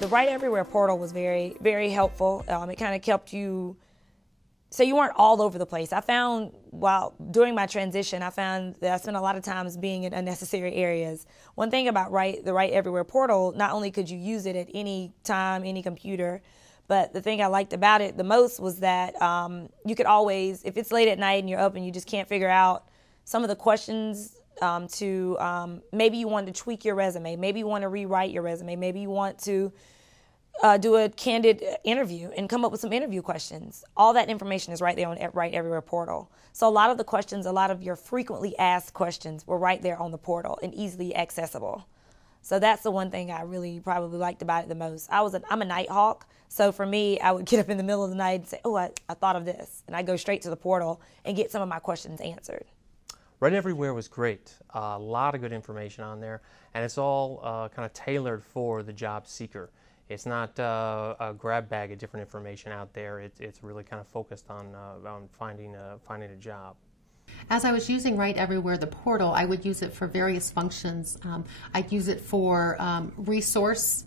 The Right Everywhere portal was very, very helpful. It kind of kept you, so you weren't all over the place. I found during my transition, I found that I spent a lot of times being in unnecessary areas. One thing about the Right Everywhere portal, not only could you use it at any time, any computer, but the thing I liked about it the most was that you could always, if it's late at night and you're up and you just can't figure out some of the questions maybe you want to tweak your resume, maybe you want to rewrite your resume, maybe you want to do a candid interview and come up with some interview questions. All that information is right there on Right Everywhere portal. So a lot of the questions, a lot of your frequently asked questions were right there on the portal and easily accessible. So that's the one thing I really probably liked about it the most. I'm a night hawk, so for me, I would get up in the middle of the night and say, oh, I thought of this. And I go straight to the portal and get some of my questions answered. Right Everywhere was great. A lot of good information on there, and it's all kind of tailored for the job seeker. It's not a grab bag of different information out there. It's really kind of focused on finding a job. As I was using Right Everywhere, the portal, I would use it for various functions. I'd use it for resource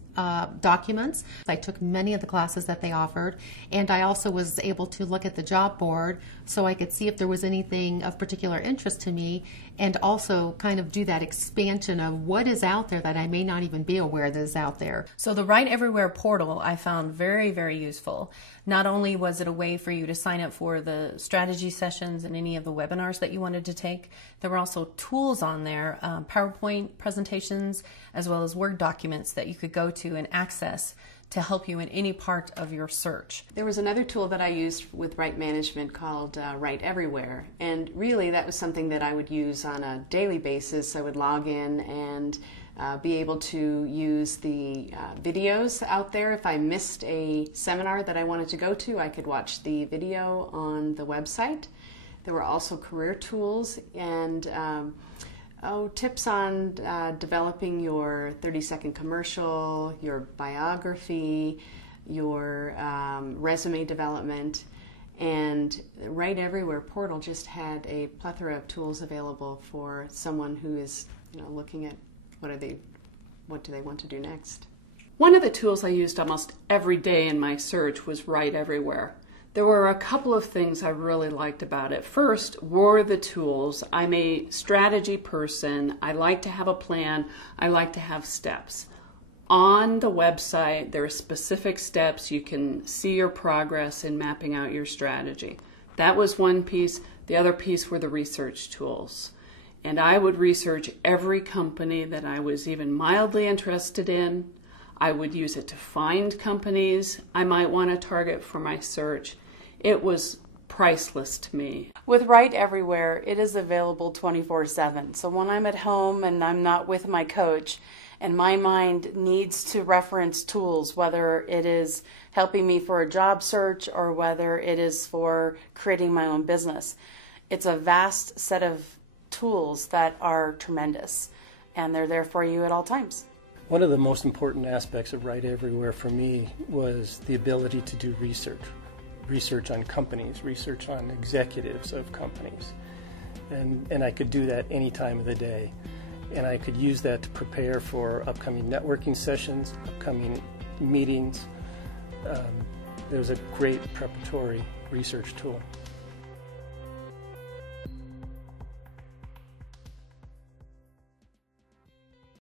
documents. I took many of the classes that they offered, and I also was able to look at the job board so I could see if there was anything of particular interest to me, and also kind of do that expansion of what is out there that I may not even be aware that is out there. So the Right Everywhere portal I found very, very useful. Not only was it a way for you to sign up for the strategy sessions and any of the webinars that you wanted to take, there were also tools on there, PowerPoint presentations, as well as Word documents that you could go to and access to help you in any part of your search. There was another tool that I used with Right Management called Right Everywhere, and really that was something that I would use on a daily basis. I would log in and be able to use the videos out there. If I missed a seminar that I wanted to go to, I could watch the video on the website. There were also career tools and tips on developing your 30-second commercial, your biography, your resume development. And the Right Everywhere portal just had a plethora of tools available for someone who is looking at what do they want to do next. One of the tools I used almost every day in my search was Right Everywhere. There were a couple of things I really liked about it. First were the tools. I'm a strategy person. I like to have a plan. I like to have steps. On the website, there are specific steps. You can see your progress in mapping out your strategy. That was one piece. The other piece were the research tools. And I would research every company that I was even mildly interested in. I would use it to find companies I might want to target for my search. It was priceless to me. With Right Everywhere, it is available 24/7. So when I'm at home and I'm not with my coach and my mind needs to reference tools, whether it is helping me for a job search or whether it is for creating my own business, it's a vast set of tools that are tremendous, and they're there for you at all times. One of the most important aspects of Right Everywhere for me was the ability to do research on companies, research on executives of companies, and I could do that any time of the day, and I could use that to prepare for upcoming networking sessions, upcoming meetings. It was a great preparatory research tool.